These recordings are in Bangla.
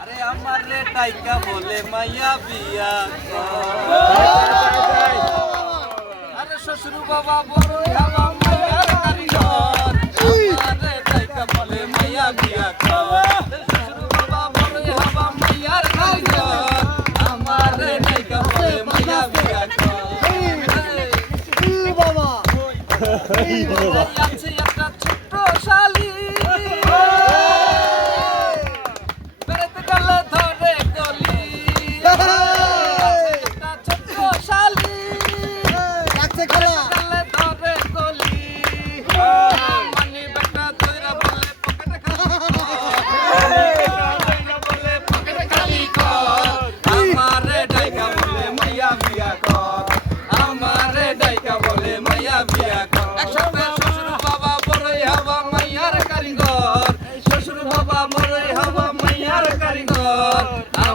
আরে আমার রে টাইকা বলে মাইয়া বিয়া। আরে শ্বশুর বাবা বড় হাওয়া মায়ার কারিগর আমার রে টাইকা বলে মাইয়া বিয়া। শ্বশুর বাবা বড় হাওয়া মাইয়ার কারিগর আমার রে টাইকা বলে মাইয়া বিয়া কর। শালি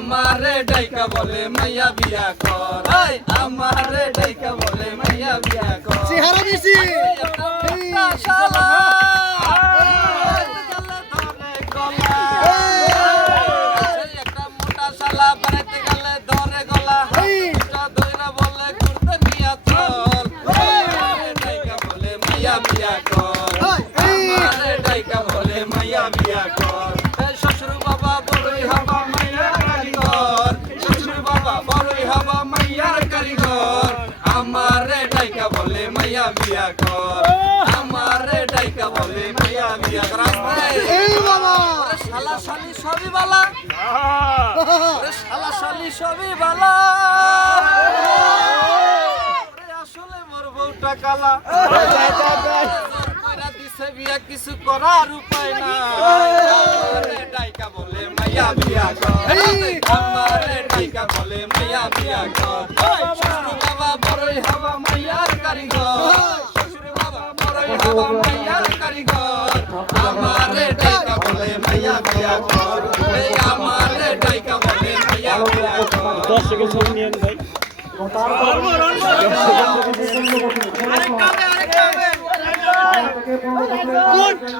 আমারে ডাইকা বলে মাইয়া বিয়া কর। আমারে ডাইকা বলে মাইয়া বিয়া কর। চেহারা বেশি শালা সবই বালা। শালা শালি সবই বালা। আসলে মোর বউটা কালা। দিছে বিয়া কিছু করার উপায় না ডাইকা বলে, মাইয়া বিয়া কর। ডাইকা বলে, মাইয়া বিয়া কর। বাবা বড়ই হবা, মাইয়ার কারিগর। শ্বশুর বাবা বড়ই হবা, মাইয়ার কারিগর। আমারে ডাইকা দশ সেকেন্ড সময় নিয়ে ভাই হবে